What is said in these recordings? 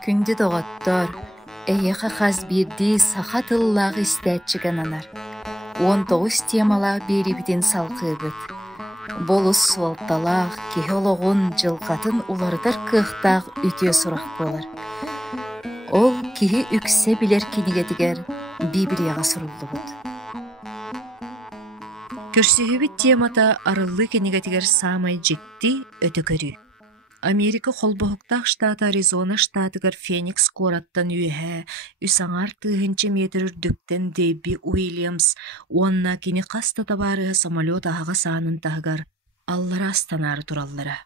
Күнді доғаттар, әйеқі қаз бірді сақат ыллағы істәтчіген анар. 19 темала беребіден салқы бұд. Болыс суалталақ, кехологун жылқатын улардар кықтақ үте сұрақ болар. Ол кехи үксе білер кенегетігер Библияға сұрылды бұд. Көрсігібіт темата арылы кенегетігер самай жекті өті көрі. Америка холбоқтақ штаты Аризона штатыгар Феникс кораттан үйе, үсаңар 2 метр үрдіктен Дебби Уильямс, онна кені қаста табары самолет ағаға санын тағығар, аллара астанары тураллара.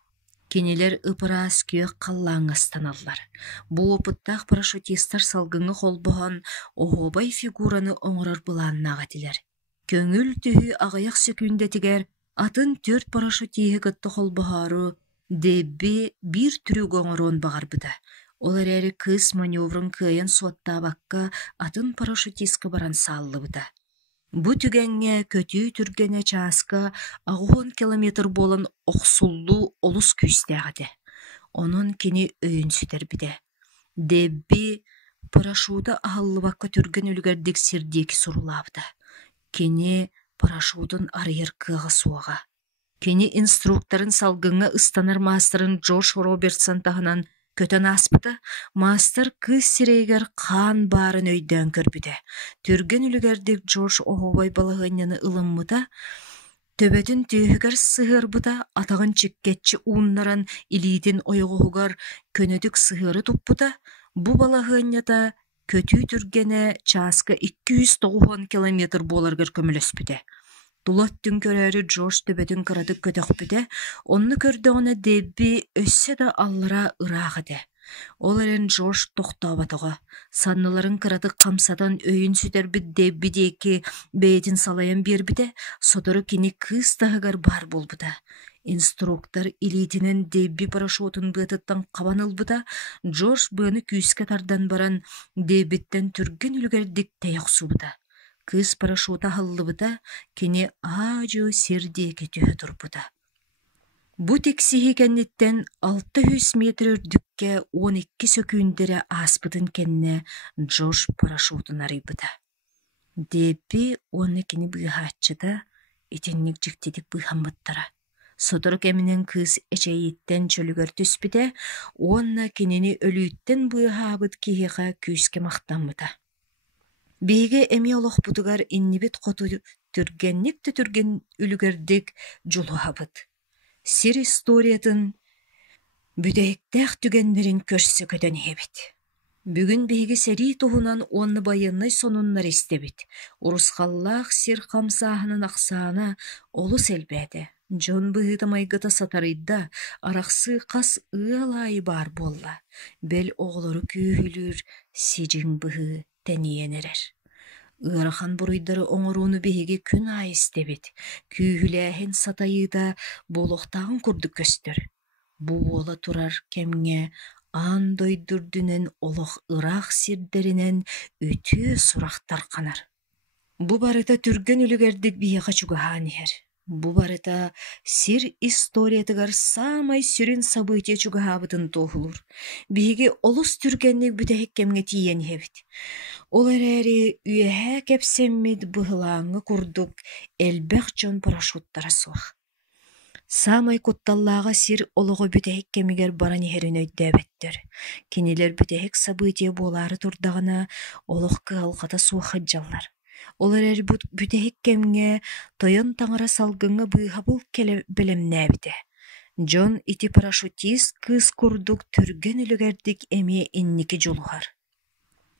Кенелер ұпырас күйек қаллаң астаналар. Бұл опыттақ парашютистар салгыңы холбоған оғобай фигураны оңырар бұланна ғатилер. Көңіл түйі ағаяқ сөкіндетігер, атын 4 парашютигі гытты холбоғару, Дебби бір түрі оңырон бағар бұда. Олар әрі кыз маневрын күйен суатта баққа атын парашютистка баран саллы бұда. Бұ түгенге көтүй түргене часка 10 километр болын оқсуллу олыс күйстеғады. Onun кені өйін сүтер біде. Дебби парашюта ағылы баққа түрген үлгердік сердекі сұрулабыда. Кені парашютын арыер кыға суаға. Кені инструкторын салгыңа ыстанар мастерын Джош Робертсон тағынан көтен аспыда, мастер кыз сирейгер қан барын өйден көрбіде. Түрген үлігердік Джош оғобай балағаняны ылыммыда, төбетін түйігер сығыр бұда, атағын чеккетчі уыннаран илейден ойғығығар көнедік сығыры тұппыда, бұ балағанята көтүй түргені часка 290 километр боларгар көміліспіде. Тулаттың көрәрі Джордж төбетін қырадық көтіқпіде, онны көрдіғына Дебби өссе да аллара ұрағыды. Ол әрін Джордж тоқтабатыға. Санныларын қырадық қамсадан өйін сүтер біт Дебби дейкі бәйетін салайын бербіде, содыры кені кыз тағығар бар болбыда. Инструктор илейтінен Дебби парашютын бұтыттан қабаныл бұда, Джордж бұны күйіске тардан баран Деббиттен түрген үлгердік тәйіқ сұбыда. Кыз парашюта халлыбыда кені ажу сердеке түйі тұрбыда. Бұ тексихи кәннеттен 600 метр үрдікке 12 сөкүйіндері аспыдын кәнне Джош парашютын арыйбыда. Дебби оны кені бұйхатчыда етеннік жіктедік бұйхамбыттара. Содыр кәмінен кыз әчәйеттен чөлігер түспіде, онна кенені өлүйттен бұйхабыд кейіға күйіске мақтанбыда. Бейге әме олық бұдығар иннебет қоту түргеннекті түрген үлігердік жолу хабыд. Сир историятын бүдәйіктәқ түгенлерін көрсі көден ебет. Бүгін бейге сәрі тұғынан онны байынны сонуннар істебет. Урусқаллақ сир қамсағының ақсағына олу сәлбәді. Жон бұғыды майғыта сатарыйда арақсы қас ұялайы бар болла. Бәл оғылары күйілір сижін бұғы тәниенерер. Ұрахан бұрыйдары оңыруыны бейге күн айыз дебет. Күйіләхін сатайыда болуқтағын күрдік көстір. Бұл ола тұрар кәмге андойдүрдінен олық ұрақ сирдерінен өте сұрақтар қанар. Бұ барыта түрген үлігердік бейға чуғахан ер. Бұ барыта сир историятығар самай сүрін сабыйте чуғабытын тоғылыр. Бейге олыс түргеннік бүтәйік кәмге тиен хевет. Олар әрі үйәе кәпсеммет бұғылаңы күрдік әлбәқ жон парашюттара суақ. Самай құтталлаға сир олығы бүтәйік кәмігер баран ерін өйдәбеттір. Кенелер бүтәйік сабыйте болары тұрдағына олық қығалқата суақы жаллар. Олар әрі бүтәйік кәмге тойын таңыра салгыңы бұйғабыл келі білімнәбіде. Джон ити парашютист кыз күрдік түрген үлігердік әме иннекі жолғар.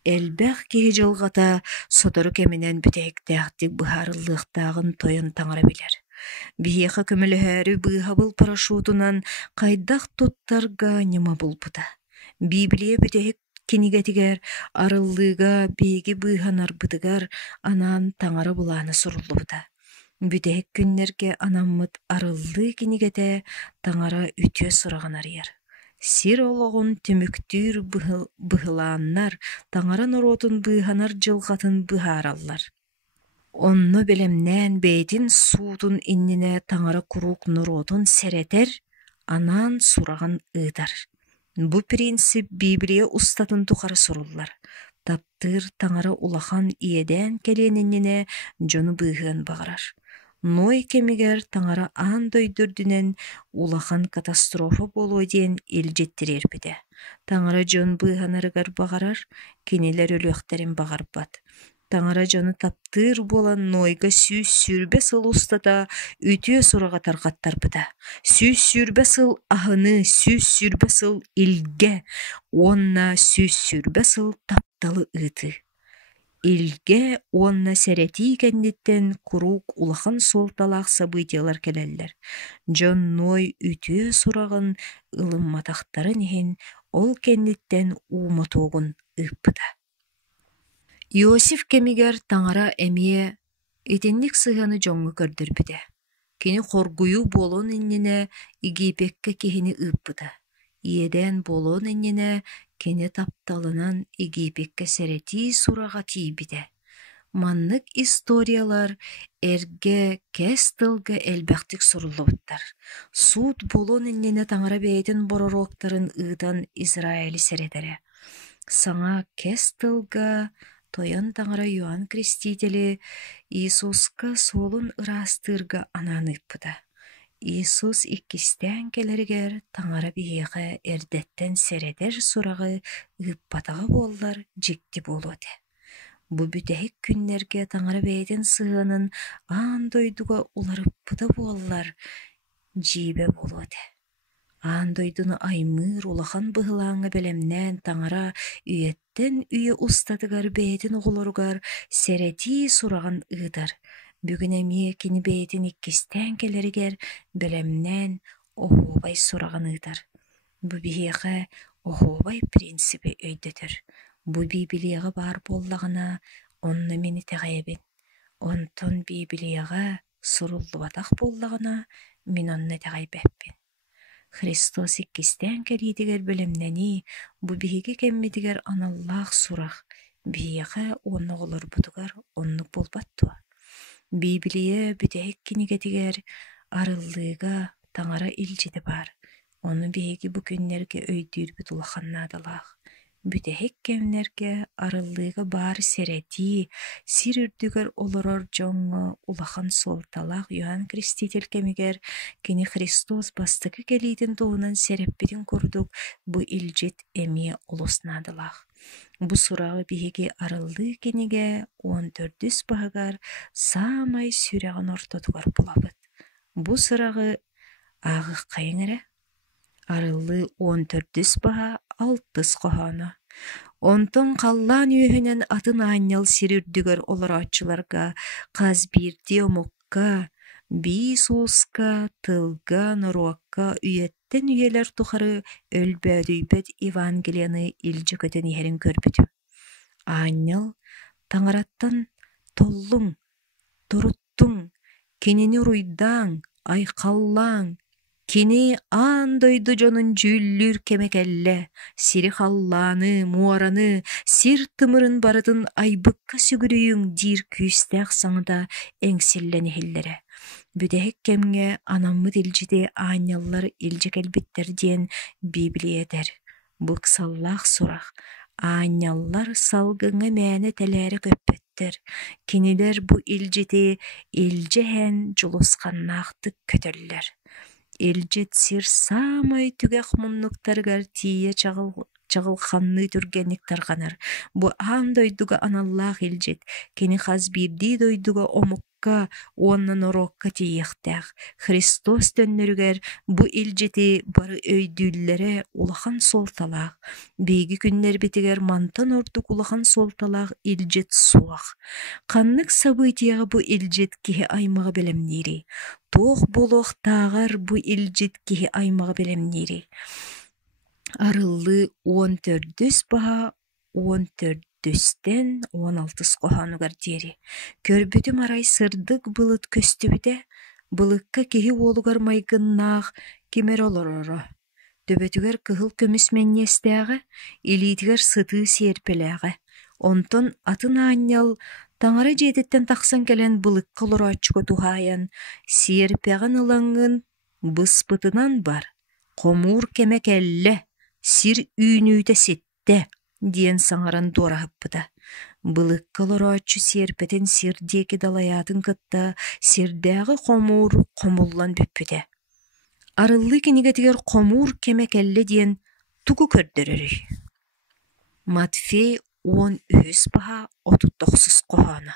Әлбәқ кеге жылғата содыры кәменен бүтәйіктәқтік бұхарылықтағын тойын таңыра білер. Бейеқі көмілі бұйғабыл парашютынан қайдақ тұттарға нема бұлбыда. Библия бүтәйік кенегетігер арыллыға бейге бұйғанар бұдығар анан таңары бұланы сұрылы бұда. Бүтәйік күннерге анаммыт арыллы кенегеті таңара үте сұрағанар ер. Сир олығын түміктүр бұғыланнар, таңарын оротын бұйғанар жылғатын бұғараллар. Онны білімнен бейтін суутун иннине таңара курук норотун серетер, анан сураган ыдар. Бу принцип Библия устатын тухары суруллар. Таптыр таңара улахан иеден келененне жону быгын багарар. Ной кемигер таңара ан дойдурдунен улахан катастрофа болу диен илжеттирер биде. Таңара жон быганарыгар багарар, кенелер өлөктерин багарбат. Таңара жону таптыр болан нойга сүүс сүрбе сыл устата үтүө сурага таргаттар быда. Сүүс сүрбе сыл ахыны, сүүс сүрбе сыл илге, онна сүүс сүрбе сыл тапталы ыты. Илге онна сәрети кенниттен курук улахан солталақ событиялар келеллер. Жон ной үтүө сурагын ылымматактарын ихин ол кенниттен умотугун ыппыта. Иосиф кемигер таңара эмие итинник сыганы жоңгу көрдөрбүдэ. Кини хоргуйу болон иннене Египекке кихини ыппыта. Иеден болон иннене кини тапталынан Египекке серети сурага тийбиде. Маннык историялар эрге кестылга элбэхтик суруллубуттар. Суд болон иннене таңара бэйден боророктарын ыдан Израили середере. Саңа кестылга тойон таңара Иоанн Крестители Иисуска солун ырастырга ананыппыда. Иисус иккистен келергер таңара биеге эрдеттен середер сурагы ыппатага боллар жикти болуде. Бу бүтэхик күннерге таңара бэйден сыгынын аан дойдуга уларыппыда боллар жибе болуде. Аан дойдуну аймыр улахан быһылааҥҥа белемнэн таңара үйэттен үйэ устатыгар бэйэтин оҕолоругар серети сураган ыытар. Бүгүн эмиэ кини бэйэтин иккистэн келеригер белемнэн оһуобай сураган ыытар. Бу биһиэхэ оһуобай принципи өйдөтөр. Бу Библияга баар боллагана онно мини тэҕэйэбин. Онтон Библияга суруллубатах боллагана мин онно тэҕэйбэппин. Христос иккистен кэридигер белемнени бу биһиги кэммитигер аналлаах сурах биһиэхэ уонноҕолор бутугар оннук болбаттуа. Библия бүтэһик кинигетигер арыллыыга таңара илдьити бар. Ону биһиги бу күннерге өйдүүрбүт улаханнаадалаах. Бүтэһик кэмнерге арыллыыга баар серети, сир үрдүгер олорор жоңҥо улахан солталаах Иоанн Креститель кемигер кини Христос бастакы келиитин туунан сереппитин курдук бу илдьит эмиэ олуснаадалаах. Бу сурагы биһиги арыллыы киниге 14 баһыгар саамай сүрэгэн ортотугар булабыт. Бу сурагы аагыккайың эрэ? Арыллыы 14 баһа 6 коһоно. Онтон халлаан үөһүнэн атын аанньал сирүрдүгөр олорооччуларга хас биирти омукка, биисууска, тылга, норуакка үйэттен үйэлэр тухары өлбөөдүйбөт Евангелияны илдьи көтөн иһэрин көрбүтүм. Аанньал таңараттан толлуң, туруттуң, кинини уруйдааң, айхаллааң, кини аан дойду жонун жүүллүүр кемекелле, сири халлааны, муараны, сир тымырын барытын айбыкка сүгүрүйүң диир күүстээх саҥата эҥсиллэн иһиллэре. Бүтэһик кемҥэ анаммыт илдьити аанньаллар илдьэ кэлбиттэр диэн Библия дэр. Бу ксаллаах сурах. Аанньаллар салгыҥҥа мээнэ тэлээри көппөттөр. Кинилэр бу илдьити илдьэһэн дьулусканнаахтык көтөллөр. Илдьит сир саамай түгэх муннуктарыгар тиийэ чагылханны түргенниктарганар. Бу аан дойдуга аналлаах илдьит. Кини хас биирдии дойдуга омукка, уонна норуокка тиийэхтээх. Христос төннөрүгэр бу илдьити бары өйдүүллэре улахан солталаах. Бииги күннер битигер мантан ордук улахан солталаах илдьит суах. Ханнык событияга бу илдьит киһи аймага белемнири. Туох болохтаагар бу илдьит киһи аймага белемнири. Арыллыы 14 баһа 14-тен 16 коһонугар диэри. Көрбүтүм арай сырдык былыт көстүбүтэ, былыкка киһи уолугар майгыннаах кимер олороро. Төбөтүгер кыһыл көмүс мэнниэстээҕэ, илиитигер сытыы сиэрпэлээҕэ. Онтон атын аанньал таңара дьиэтиттен тахсан келен былыкка олорооччуга тухааyan, сиэрпэҕин ылаҥҥын быспытынан бар, хомуур кемекэллэ, сир үйнүйте сетте, диен саңаран дорахыппыта. Былыккалорооччу сиерпетен сирдеки далаятын кытта сирдäғы қомур қомуллан бүппүтэ. Арыллы кинигетигер қомур кемекелле диен тугу көрдөрөрүй. Матфей 13 баха 39 қохана.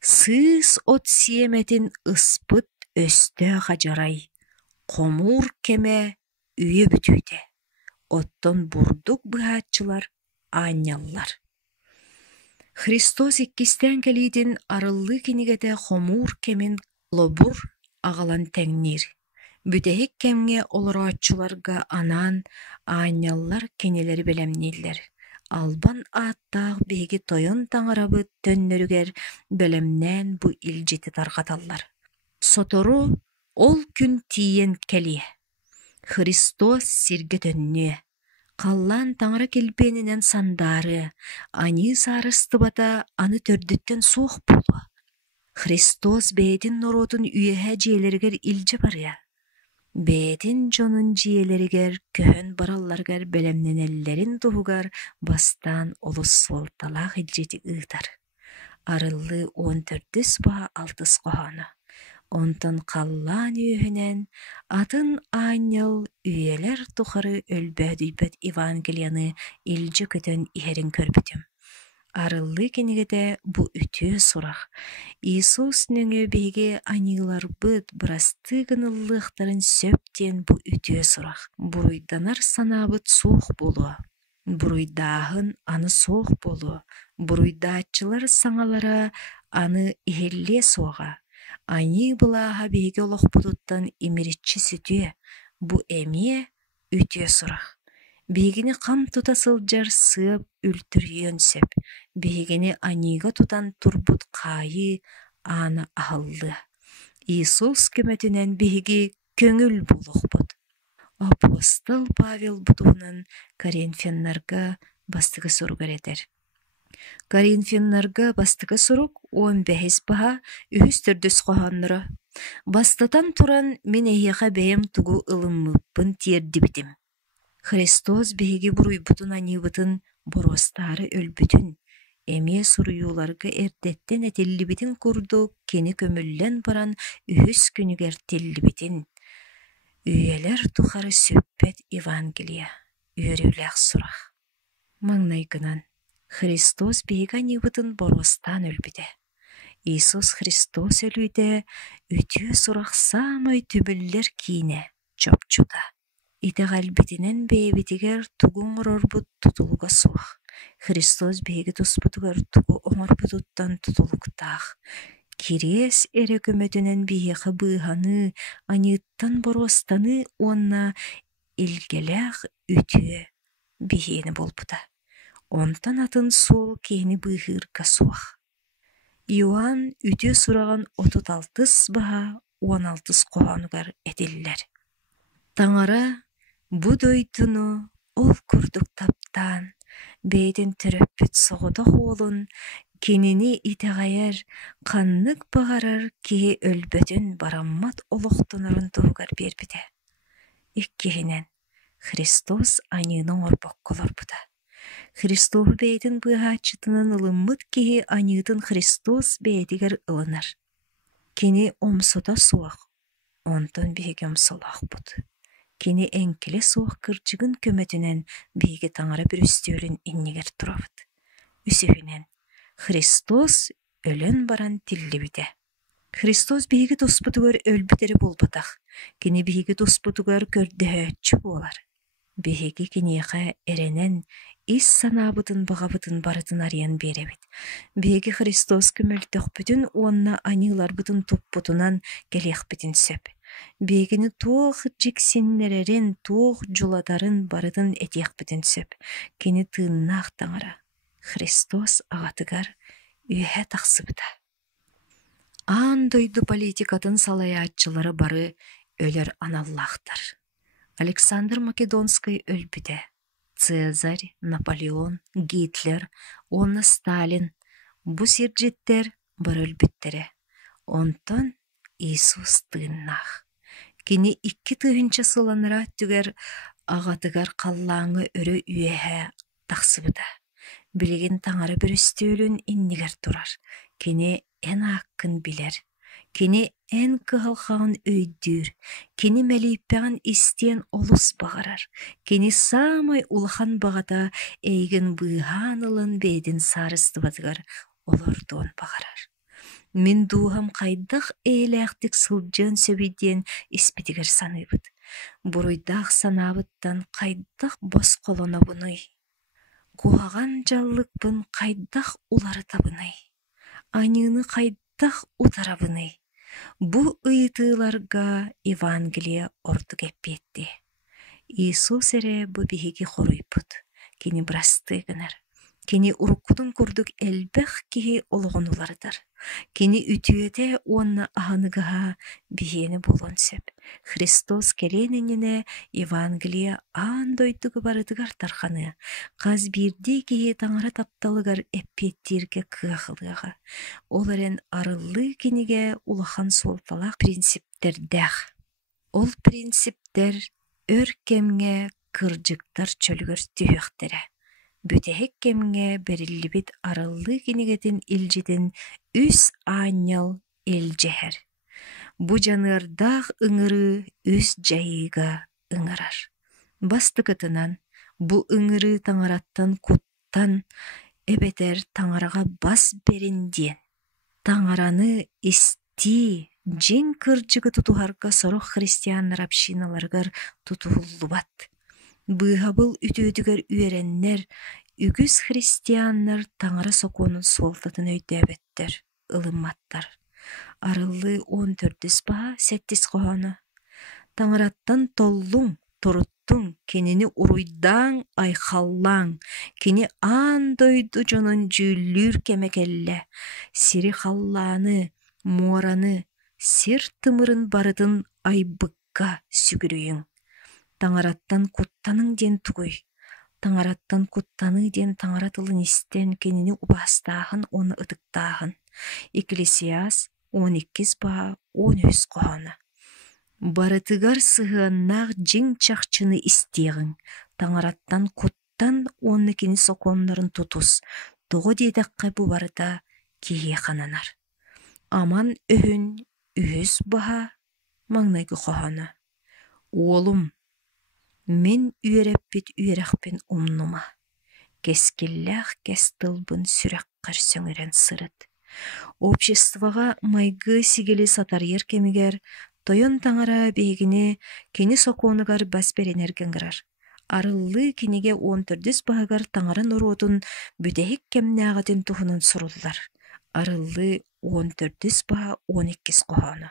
Сыз от сиеметин ыспыт өстө хажарай. Қомур кеме үйе бүтүйте. Оттон бурдук быхатчылар аняллар. Христос иккистен келидин арыллы кинигете хомур кемин лобур агалан теңнир. Бүтехик кемге олорооччуларга анан аняллар кенелери белемниллер. Албан аттаах беги тойон таңарабыт төннөрүгер белемнен бу илжити таргаталлар. Сотору ол күн тиен келие. Христос сирге төннүе. Қаллан таңыра келбенінен сандары, ани сарыстыбата аны төрдіттен соқ болу. Христос бейдин норотун үйеhe жиелергер илже барыя. Бейдин жонун жиелергер көхөн баралларгар белемненеллерин туһугар бастан олус солталақ илжети ыытар. Арыллы 14 ба 6 қохана. Онтон қаллан үйөнен атын аньял үйелер тухары өлбөдүйбөт Евангелияны илжі көтөн иһерин көрбүтүм. Арыллы кенигете бу үтүө сурах. Иисус нөңө беге анилар быт брастыгыныллыктарын сөптен бу үтүө сурах. Буруйданар санабыт суох болу. Буруйдаахын аны суох болу. Буруйдаачылар саңалара аны ихелле суога. Ани былааға беге олоқпудуттан имиритчи сүтүе, бу эмие үтүө сурах. Бегини қам тута сылжар сыап үлтүрүйөн сөп. Бегини анига тутан турбут қайы аны ахыллы. Иисус көмөтүнен беги көңүл болуқпут. Апостол Павел бутуунан Коринфяннарга бастыгы суругар этер. Коринфяннарга бастыгы сурук 15 баха 3-4 қоханныры. Бастатан туран мен эйеха бэйем тугу ылыммыппын тиердибитим. Христос беги буруйбутун анибытын боростары өлбүтүн. Эмие суруюларга эрдеттен этиллибитин курду кени көмүллен баран 3 күнүгер тиллибитин. Үйелер тухары сөппет Евангелия. Үйөрүлэх сурах. Маңнайгынан. Христос бега нибытын боростан өлбүтэ. Иисус Христос өлүйтэ үтүө сурах самай түбүллер кийне чопчута. Итегалбитинен бейбитигер тугун орорбут тутулуга суах. Христос беги туспутугар тугу оңорбутуттан тутулуктаах. Кирес эре көмөтүнен бейеха быыханы, аниыттан боростаны онна илгелэх үтүө бейени болбута. Онтан атын сол кені быйхырга суах. Иоанн үтүө сураган 36 баха 16 қоханугар этиллер. Таңара бу дойтуну ол курдук таптан, бейдин төрөппүт соғуда холун, кенини итегайер, қаннык бағарар ки өлбөтүн бараммат олоқтонорун тугар бербите. Иккихинен Христос анының орбокколор бута. Христос бейдин быхачытынан ылыммыт кихи анытын Христос бейдигер ылынар. Кени омсота суах, онтон беги омсолах бут. Кени энкеле суах кырчыгын көмөтүнен беги таңара бір үстөлүн иннигер турабыт. Үсүхүнен Христос өлөн баран тиллибите. Христос беги тоспутугар өлбүтери болбатах. Кени беги тоспутугар көрдөһөччү болар. Беги кенеха эренен ис санабытын бағабытын барытын ариян беребит. Беги Христос көмөлтөкпүтүн уонна анилар бытын туппутунан келехпитин сөп. Бегини туох жиксиннерерин, туох жулатарын барытын этиэхпитин сөп. Кени тыыннаах таңара. Христос агатыгар үйе тахсыбыта. Аан дойду политикатын салаячылары бары өлөр аналлахтар. Александр Македонский өлбүтэ. Цезарь, Наполеон, Гитлер, онна Сталин, бу сиржиттер бар өлбүттере. Онтон Иисус тыыннаах. Кини 2 тыгынча сыланыра түгер ағатыгар қаллаңы өрі үйәһә тақсыбыда. Билеген таңары бір үстөөлүн иннигер турар. Кені эн аққын билер. Кені эн кыһалхаҕын өйдүүр. Кені мэлииппэҕин истиэн олус бағарар. Кені самай улахан бағата эйген быыһаан ылын бэйдин саарыстыбатыгар олордуон бағарар. Мин дуухам хайдах эйлээхтик сылдьыан сөбүйдиэн испитигер саныыбыт. Буруйдаах санаабыттан хайдах босқолонобуной. Куһаҕан жаллыкпын хайдах уларытабыной. Аньыыны хайдах утарабыной. Бу ыйытыыларга Евангелие ордук эппиэтти. Иисус эре бу биһиги хоруйпут. Кини брастыгынар. Кини уруккутун курдук элбэх киһи ологонуларытар. Кини үтүөте уонна аһаныгаһа биһиэни болон сөп. Христос келээнинне Евангелие аан дойдугу барытыгар тарханы. Хас бирди киһи таңара тапталыгар эппиэттиирге кыахылыага. Ол эрен арыллыы киниге улахан суолталаах принциптердэх. Ол принциптер өр кемге кырдьыктар чөлүгөр түйөхтере. Бүтэһик кемге бериллибит арыллыы кинигетин илжитин үс аанньал илжэһэр. Бу жаныардаах ыҥырыы үс жайыыга ыҥырар. Бастыкытынан бу ыҥырыы таңараттан куттан эбетер таңарага бас берин диэн. Таңараны истии жин кырдьыгы тутуһарга сорох христианнар общиналарыгар тутууллубат. Быыһабыл үтүөтүгөр үөреннер, үгүс христианнар таңара сокуонун суолтатын өйдөөбөттөр, ылымматтар. Арыллыы 14 баа 8 коһоно. Таңараттан толлуң, туруттуң, кенини уруйдааң, айхаллааң, кини аан дойду дьонун жүүллүүр кемекелле, сири халлааны, муораны, сир тымырын барытын айбыкка сүгүрүйүң. Таңараттан куттаның ден тугуй. Таңараттан куттаны ден таңаратылын истен кенини убастааһын, оны ытыктааһын. Экклесиас 12 баа 13 коһоно. Барытыгар сыһыаннаах жиң чахчыны истиэҕиҥ. Таңараттан куттан уонны кини сокуоннарын тутус. Тоҕо диэтэххэ бу барыта киһиэ хананар. Аман өһүн 3 баа маҥнайгы коһоно. Уолум, мен үөрэппит үөрэхпин умнума. Кескиллээх кестылбын сүрэххэр сөҥүрэн сырыт. Обществоға майгы сигили сатарыйар кемигер, тойон таңара бэйгини кини сокуонугар бас беренергенгырар. Арыллыы киниге 14 баһыгар таңарын уруотун бүтэһик кемнээҕэтин туһунун суруллар. Арыллыы 14 баа 12 коһоно.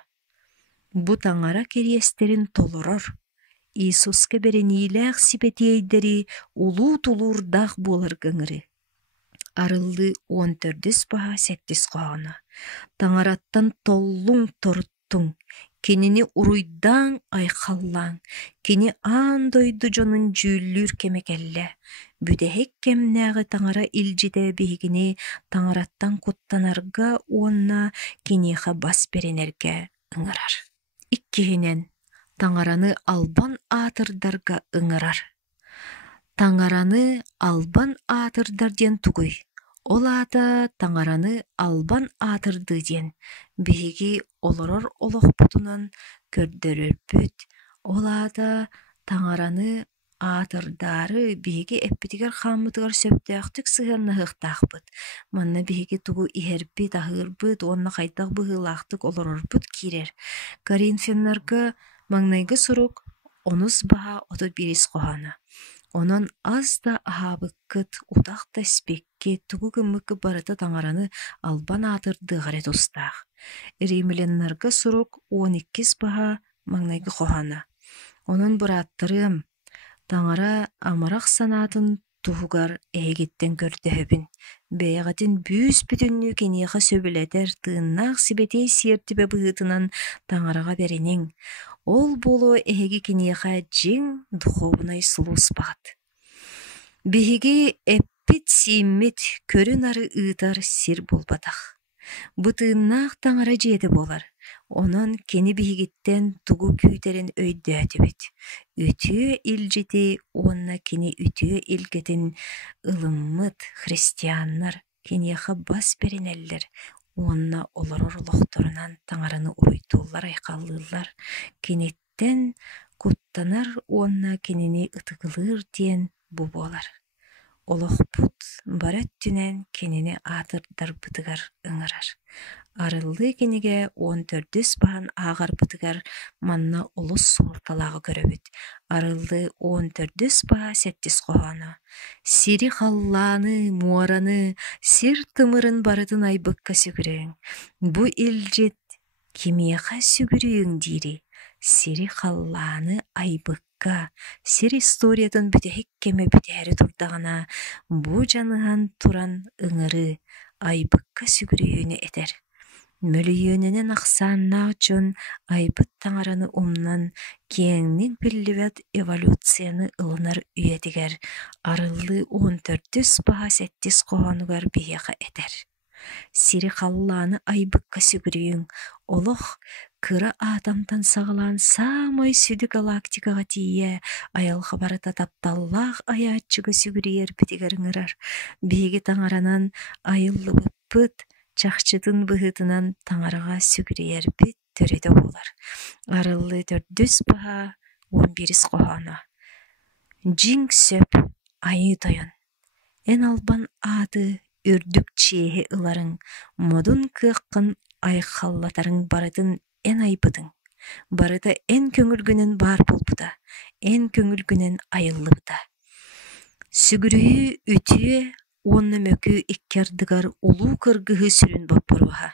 Бу таңара кериэстерин толорор. Иисуске берениилээх сибетиэйдери улуу тулуурдаах буоларгыҥыры. Арыллыы 14 баа 8 коһоно. Таңараттан толлуң торуттуң, кинини уруйдааң айхаллааң, кини аан дойду дьонун жүүллүүр кемекелле, бүтэһик кемнээҕи таңара илдьитэ биһигини таңараттан куттанарга уонна киниэхэ бас беренерге ыҥырар. Иккиһинэн таңараны албан аатырдарга ыҥырар. Таңараны албан аатырдар диэн тугуй. Ол аата таңараны албан аатырды диэн. Биһиги олорор олохпутунан көрдөрөрбүт. Ол аата таңараны аатырдаары биһиги эппитигер хааммытыгар сөптөөхтүк сыһыаннаһыахтаахпыт. Манна биһиги тугу иһэрбит, аһыырбыт, уонна хайдах быһыылаахтык олорорбут киирэр. Коринфяннарга маҥнайгы сурук 10 баа 31 коһоно. Онон аз да аһаабыккыт, утах да спекки, тугу гыммыккы барыта таңараны албан аатырдыгар этустаах. Римляннарга сурук 12 баа маҥнайгы коһоно. Онон бырааттарым, таңара амарах санаатын туһугар эһигиттен көрдөһөбүн. Бэйэҕэтин бүүс бүтүннүү кениэхэ сөбүлэтэр тыыннаах сибэтей сиэртибэ быһыытынан таңарага берениң. Ол болу эһиги киниэхэ дьиҥ духовнай сулууспаҕат. Биһиги эппит сииммит көрүн ары ыытар сир булбатах. Бытыыннаах таңара дьиэти болар. Онон кини биһигиттен тугу күүтерин өйдөөтүбүт. Үтүө илжити уонна кини үтүө илгетин ылыммыт христианнар киниэхэ бас беринеллер. Уонна олорор олохторунан таҥараны уруйтууллар айхаллыыллар. Киниттен куттанар уонна кинини ытыгылыыр диэн бу буолар. Олохпут бара түнэн кинини аатырдарбытыгар ыҥырар. Арыллыы киниге 14 баан ааҕарбытыгар манна олус суурталааҕы көрөбүт. Арыллыы 14 баа сэттис хоһооно. Сири халлааны, муораны, сир тымырын барытын айбыкка сүгүрүөҥ. Бу илдьит кимиэхэ сүгүрүүң диири. Сири халлааны айбыкка, сир историятын бүтэһик кеме бүтэһэри турдаҕына бу жаныһан туран ыҥыры айбыкка сүгүрүүнү этэр. Мөлүйүөнүнэн ахсааннаах дьон айбыт таҥараны умнан киэҥнин биллибэт эволюцияны ылынар үетигэр арыллыы 14 баһа сэттис хоһоонугар биһиэхэ этэр. Сири халлааны айбыкка сүгүрүүң олох кыра атамтан саҕалаан саамай сүдү галактикаҕа тиийэ айалха барыта тапталлаах аяаччыга сүгүрүйэр битигэр ыҥырар. Биһиги таҥаранан айыллыбыппыт чахчытын быһытынан таҥараҕа сүгүрүйэрбит төрүтө буолар. Арыллыы 4 баһа 11 хоһооно. Дьиҥ сөп айыы тойон. Эн албан ааты үрдүк чиэһи ыларыҥ, модун кыаххын айхаллатарыҥ барытын эн айбытыҥ. Барыта эн көҥүлгүнэн баар болбута, эн көҥүлгүнэн айыллыбыта. Сүгүрүйүү үтүө уонна мөкүү иккиардыгар улуу кыргыһыы сүрүн баппаруаха.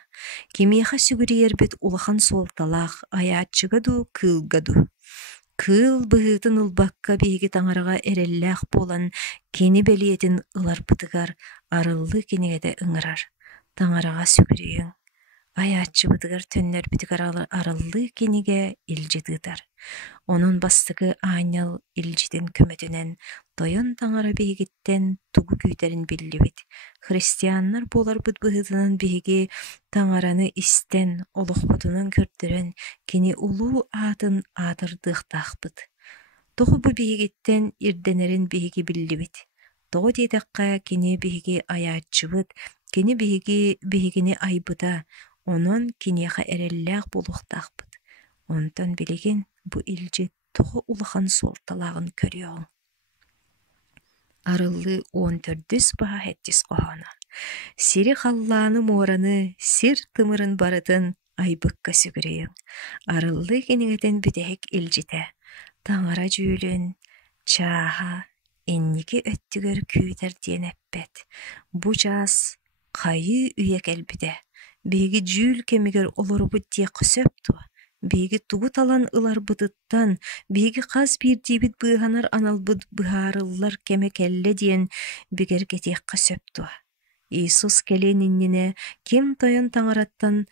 Кимиэхэ сүгүрүйэрбит улахан суолталаах аяаччыга ду, кыылга ду. Кыыл быһыытын ылбакка биһиги таҥараҕа эрэллээх буолан кини бэлиэтин ыларбытыгар арыллыы кинигэтэ ыҥырар. Таҥараҕа сүгүрүүөҥ аяаччыбытыгар төннөрбүтүгэр арыллыы киниге илдьитыытар. Онон бастыгы Аанньал илдьитин көмөтүнэн тойон таҥара биһигиттен тугу күүтерин биллибит. Христианнар буоларбыт быһытынан биһиги таҥараны истэн олохпутунан көрдөрөн кини улуу аатын аатырдыахтаахпыт. Тоҕо бу биһигиттен ирдэнэрин биһиги биллибит. Тоҕо диэтэххэ кини биһиги аяаччыбыт, кини биһигини айбыта, онон киниэхэ эрэллээх булуохтаахпыт. Онтон билигин бу илдьит тоҕо улахан суолталаагын көрүөҕүҥ. Арыллыы 14 баһа 7 хоһооно. Сири халлааны муораны, сир тымырын барытын айбыкка сүгүрүүөҥ. Арыллыы кинигэтэн бүтэһик илдьитэ. Таҥара дьүүлүн, чааһа, инники өттүгөр күүтэр диэн эппэт. Бу чаас хайыы үйэ кэлбитэ. Биһиги дьүүл кемигэр олорубут диэххэ сөп дуо. Биһиги тугу талан ыларбытыттан, биһиги хас биирдиибит быыһанар аналбыт быһаарыллар кеме кэллэ диэн бигэр кетиэххэ сөп дуо. Иисус кэлиэн иннине ким тойон таҥараттан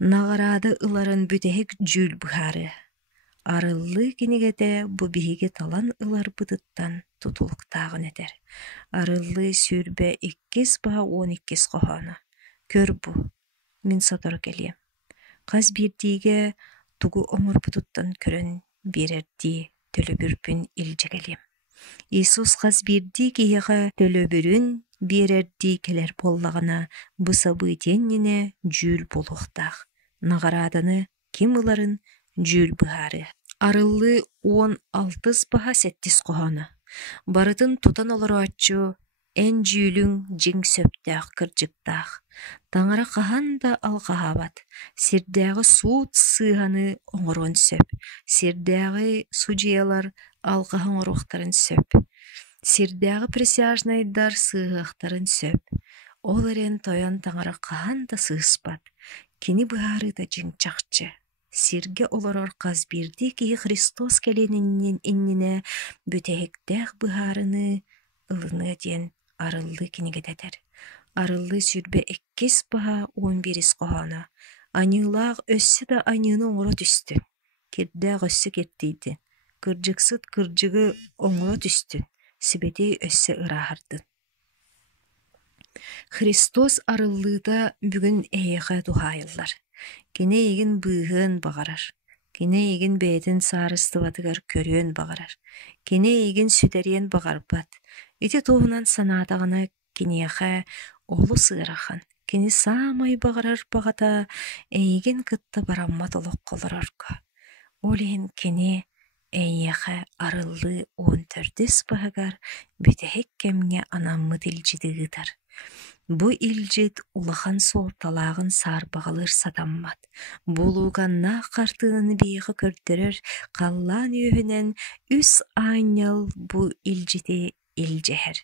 наҕараада ыларын бүтэһик дьүүл быһаары. Арыллыы кинигэтэ бу биһиги талан ыларбытыттан тутулуктаагын этэр. Арыллыы сүүрбэ 2 баһа 12 хоһооно. Көр бу, мин сотору келиэм. Хас биирдиигэ тугу оҥорбутуттан көрөн биэрэрдии төлөбүрбүн илдьэ келиэм. Иисус хас биирдии киһиэхэ төлөбүрүн биэрэрдии келэр боллагана бу событиеннине дьүүл болуохтаах. Наҕарааданы ким ыларын дьүүл быһаары. Арыллыы 16 баһа 7 хоһооно. Барытын тутан олорооччу эн дьүүлүң дьиҥ сөптээх кырдьыктаах. Таҥара хаһан да алҕаһаабат. Сирдээҕи суут сыыһаны оҥоруон сөп. Сирдээҕи судьиялар алҕаһа оҥоруохтарын сөп. Сирдээҕи присяжнайдар сыыһыахтарын сөп. Ол эрен тойон таҥара хаһан да сыыспат. Кини быһаары да дьиҥчахчы. Сиргэ олорор хас биирдии киһи Христос кэлиэн иннине бүтэһиктээх быһаарыны ылыны диэн арыллыы кинигэтэтэр. Арыллыы сүрбэ 2 баһа 11 хоһооно. Аньыылаах өссө да аньыыны оҥоро түстүн. Кирдээх өссө киртиити. Кырдьыксыт кырдьыгы оҥоро түстүн. Сибэтии өссө ырааһардын. Христос арыллыыта бүгүн эйэхэ тухаайыллар. Кини игин быыһын бағарар. Кини игин бээтин саарыстыбатыгар көрүөн бағарар. Кини игин сүтэриэн бағарбат. Ити туһунан санаатаҕына киниэхэ олу сыарахан. Кини саамай бағарар бағата эйигин кытта бараммат олоққолорорго. Олиһин кини эйиэхэ арыллыы уон төрдүс баһыгар бүтэһик кэмҥэ анаммыт илдьитыгытар. Бу илдьит улахан суолталаагын саарбаҕалыр сатаммат. Булууганнаах хартыынаны биэхэ көрдөрөр халлаан үөһүнэн үс аанньал бу илдьити илдьэһэр.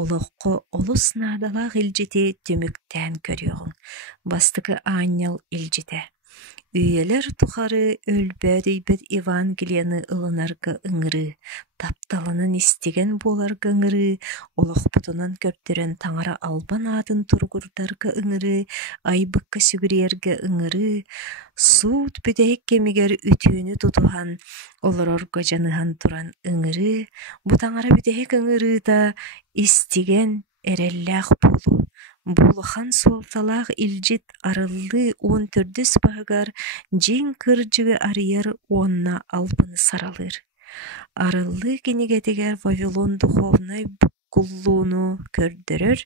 Олоққо олус наадалаах илдьити түмүктээн көрүөҕүҥ. Бастыкы аанньал илдьитэ. Үйэлэр тухары өлбөөдөйбөт Евангелияны ылынарга ыҥырыы, тапталанын истиген буоларга ыҥырыы, олохпутунан көптөрөн таҥара албан аатын тургурдарга ыҥырыы, айбыкка сүгүриэргэ ыҥырыы, суут бүтэһик кемигэр үтүүнү тутуһан олорорго дьаныһан туран ыҥырыы, бу таҥара бүтэһик ыҥырыыта истиген эрэллээх буолуу. Булахан суолталаах илдьит арыллыы уон төрдүс баһыгар дьиҥ кырдьыгы арыйар уонна албыны саралыр. Арыллыы кинигэтигэр Вавилон духовной буккуллууну көрдөрөр,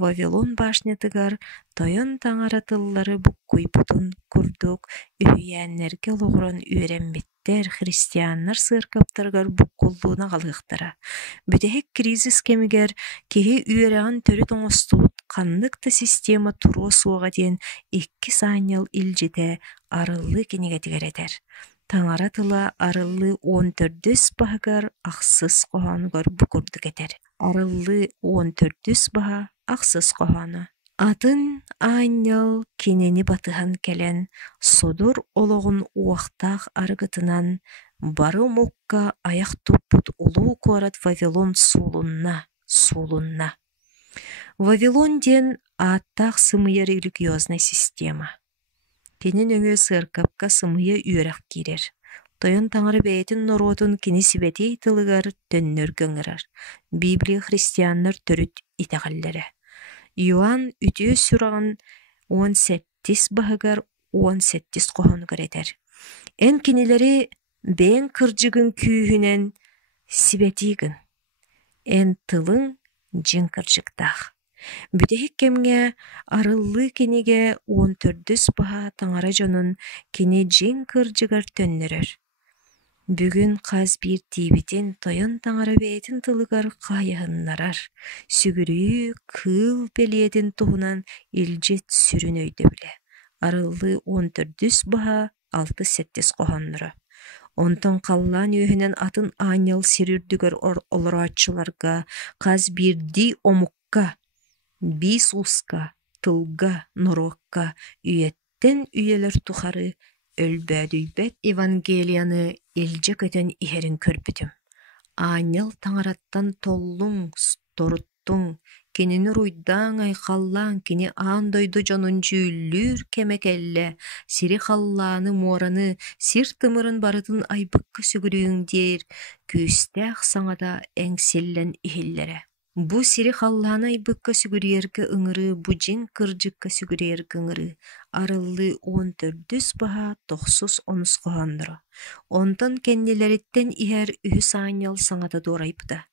Вавилон башнятыгар тойон таҥаратыллары буккуйбутун курдук үһүйээннэргэ олоҕуран үөрэммиттэр христианнар сыаркаптарыгар буккуллууна галыахтара. Бүтэһик кризис кемигэр киһи үөрэҕин төрүт оҥостуут ханнык система туруо суоҕа диэн икки саанньал илдьитэ арыллыы кинигэтигэр этэр. Таҥара тыла арыллыы уон төрдүс баһыгар ахсыс коһоонугар букурдук этэр. Арыллыы уон төрдүс баһа ахсыс коһоону. Атын аанньал кинини батыһан кэлэн содур ологун уохтаах арыгытынан бары мукка аях туппут улуу куорат Вавилон суулунна. Вавилон диэн ааттаах сымыйа религиозная система. Кинин өҥө сыаркапка сымыйа үөрэх киирэр. Тойон таҥары бэйэтин нороотун кини сибэтей тылыгар төннөргө ыҥырар. Библия христианнар төрүт итэҕэллэрэ. Иоанн үтүө сүрэҕин 17 баһыгар 17 коһонугар этэр. Эн кинилэри бэйэн кырдьыгын күүһүнэн сибэтиигин. Эн тылың дьиҥ кырдьыктаах. Бүтэһик кэмҥэ арыллыы кинигэ 14 баһа таҥара дьонун кини дьиҥ кырдьыгар төннөрөр. Бүгүн хас биир тиибитин тойон таҥара бэйэтин тылыгар хаайаһыннарар. Сүгүрүү кыыл белиэтин туһунан илдьит сүрүн өйдөбүлэ. Арыллыы 14 баһа 6-7 коһоннура. Онтон халлаан үөһүнэн атын аанньал сирүрдүгөр олорооччуларга хас биирдии омукка, 5 уска, тылга, норуокка үйэттэн үйэлэр тухары өлбөөдөйбөт Евангелияны илдьэ көтөн иһэрин көрбүтүм. Аанньал таҥараттан толлуң, торуттуң, кинини руйдаан айхаллаан кини аан дойду дьонун жүүллүүр кемекелле, сири халлааны муораны, сир тымырын барытын айбыкка сүгүрүүң диэр күүстээх саҥата эҥсиллэн иһиллэрэ. Бу сири халлааны айбыкка сүгүриэргэ ыҥырыы, бу дьиҥ кырдьыкка сүгүриэргэ ыҥырыы. Арыллыы 14 баһа 9-10 коһоннура. Онтон кэннилэриттэн иһэр үһүс аанньал саҥата дуорайбыта.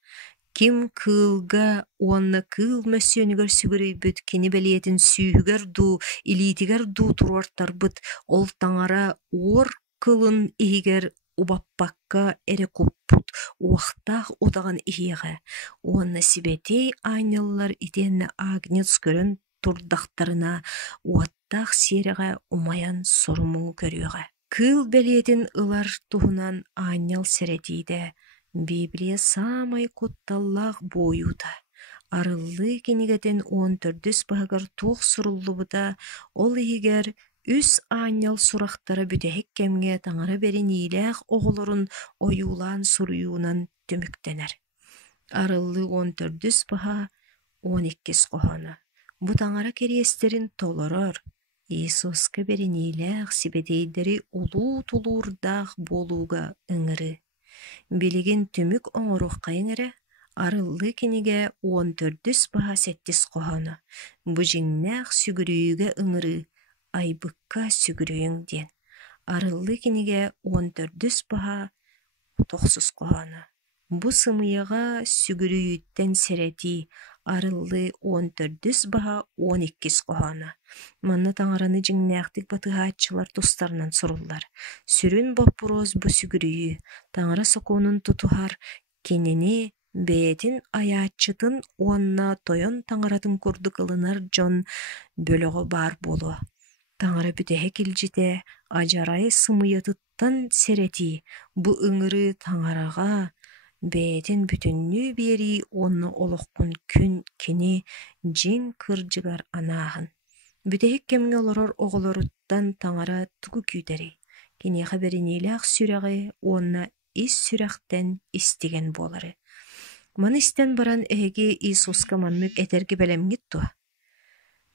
Ким кыылга уонна кыыл мөссүөнүгөр сүгүрүйбүт, кини белиэтин сүүһүгэр дуу, илиитигэр дуу туруортарбыт, ол таҥара уор кылын иһигэр убаппакка эре куппут, уахтаах утаган иһиэҕэ. Уонна сибэтей аанньаллар итиэннэ Агнец көрөн турдахтарына уаттаах сиэрэҕэ умайан сорумуҥ көрүөҕэ. Кыыл белиэтин ылар туһунан аанньал сэрэтиитэ. Библия самай кутталлаах буойуута. Арыллыы кинигэтин 14 баһыгар туох суруллубута, ол иһигэр үс аанньал сурахтара бүтэһик кэмҥэ таҥара берин иилээх оҕолорун ойуулаан суруйуунан түмүктэнэр. Арыллыы 14 баһа 12 коһону. Бу таҥара кэриэстерин толорор, Иисуска берин иилээх сибэтэйдери улуу тулуурдаах буолууга ыҥыры. Билигин түмүк оҥоруоххайың эрэ, арыллыы кинигэ 14 баһа 7 коһону. Бу дьиҥнээх сүгүрүүгэ ыҥыры, айбыкка сүгүрүйүң ден. Арыллы киниге 14 баха 9 кохана. Бу сымыяга сүгүрүйүттен серети арыллы 14 баха 12 кохана. Манна таңараны жиңнээхтик батыгаатчылар тустарынан суруллар. Сүрүн боппуроз бу сүгүрүйү таңара сокуунун тутухар кинини бээтин аяаччытын уанна тойон таңаратын курдук ылынар дьон бөлөгө бар болу. Таңара бүтэһэ килжите ажарай сымыйатыттан серети бу ыңыры таңарага бээтин бүтүннүү биэри онно олохкун күн кини жин кырдьыгар анааһын. Бүтэһик кемҥе олорор оҕолоруттан таңара тугу күүтэри. Киниэхэ беринилээх сүрэҕи уонна ис сүрэхтэн истиген буолары. Маны истэн баран эһиги Иисуска маннык этерги белемгит туа.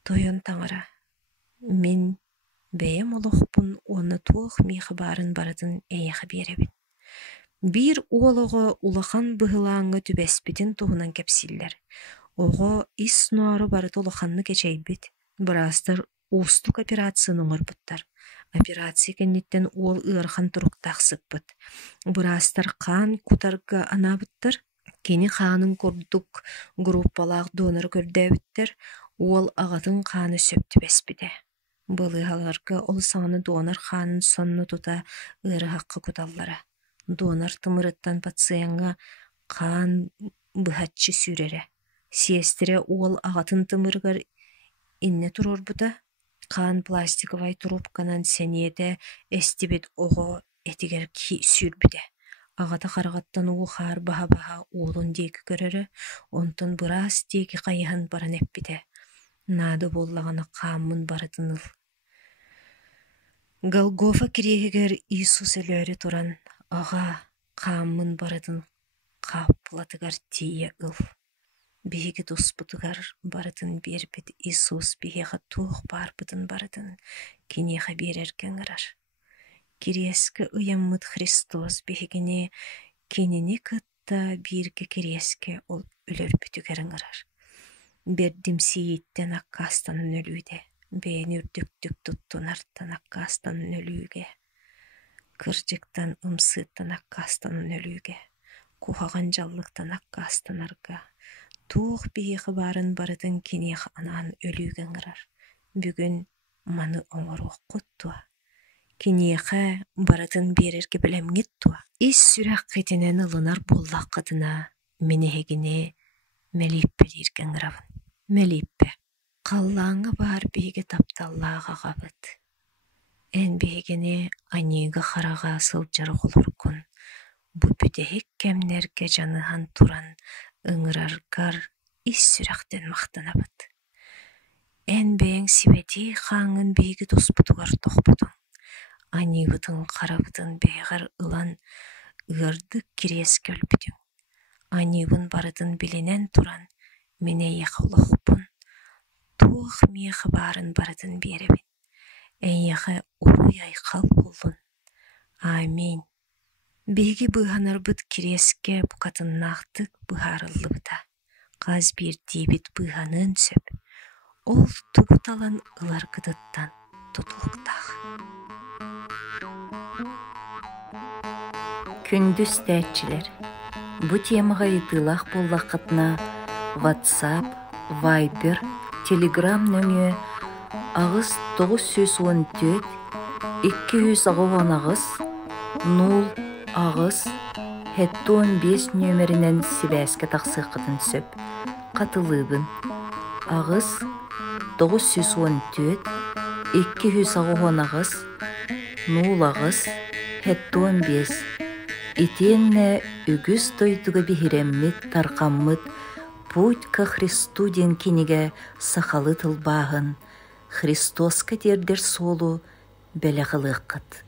Тойон таңара. Мин бэйэм олохпун уонна туох миэхэ баарын барытын эйэхэ биэребин. Бир уолоҕо улахан быһылааҥҥа түбэспитин туһунан кэпсиллэр. Оҕо ис ноору барыты улаханны кэчэйбит. Быраастар уустук операцияны оҥорбуттар. Операция кэнниттэн уол ыархан туруктаахсыппыт. Быраастар хаан кутарга анаабыттар. Кини хаанын курдук группалаах донор көрдөөбүттэр. Уол аҕатын хааны сөптүбэспите. Былыһаларга ол саҥаны донор хаанын сонну тута ыарыһакка куталлара. Донор тымырыттан пациентга хаан быһаччы сүрере. Сиэстире уол аҕатын тымырыгар инне турурбута. Хаан пластиковай трубканан сениете эстибит оҕо этигер сүрбүтэ. Аҕата хараҕаттан уу хаар баха-баха уолун диэки көрөрө, онтон быраас диэки хайыһан баран эппите. Наады боллагана хааммын барытыныл. Голгофа кириэһигэр Иисус өлөөрү туран, аға хааммын барытын хааппылатыгар тиийэ ыл. Биһиги туспутугар барытын биэрбит Иисус биһиэхэ туох баарбытын барытын киниэхэ биэрэргэн ырар. Кириэске ыйаммыт Христос биһигини кинини кытта биирге кириэске ол өлөрбүтүгэрэн ырар. Бердимсииттен аккаастанын өлүүдэ, бээн үрдүктүк туттунартан аккаастанын өлүүгэ, кырдьыктан ымсыыттан аккаастанын өлүүгэ, кухаган жаллыктан аккаастанарга, туох биһиэхэ баарын барытын киниэхэ анаан өлүүгэн ырар. Бүгүн маны оҥоруоххут туа. Киниэхэ барытын биэрэргэ билэмгит туа. Ис сүрэххитинэн ылынар буоллааххытына миниһигини мэлииппэлииргэн ырабын. Мэлииппэ. Халлааҥҥа баар биһиги тапталлааҕаҕабыт. Эн биһигини аньыыга хараҕа сылдьар оҕолоргун. Бу бүтэһик кэмнэргэ дьаныһан туран ыҥыраргар ис сүрэхтэн махтанабыт. Эн бэйэҥ сибэти хааҥҥын биһиги туспутугар тохпутуҥ. Аньыыбытын харабытын бэйэҕэр ылан ыардык кириэскэ өлбүтүҥ. Аньыыбын барытын билинэн туран мен эйиэхэ олохпун. Туох миэхэ баарын барытын биэребин. Эйиэхэ уруй айхал буллун. Аминь. Биһиги быыһанарбыт кириэскэ букатыннаахтык быһаарыллыбыта. Хас биирдиибит быыһанын сөп. Ол тугуталан ыларгыдыттан тутулуктаах. Күндүс тээчилер. Бу темаға итылах боллақытына WhatsApp, Viber, Telegram нөңі ағыз 914 200 0 ағыз 715 нөмерінен сибәске тақсықытын сөп. Қатылыбын. Ағыз 914 200 0 ағыз 715. Итенне үгіз тойдуга бихиреммит тарқаммыт путь ка Христу ден киниге сахалы тылбағын Христоска дердер солу бәләғылыққыт.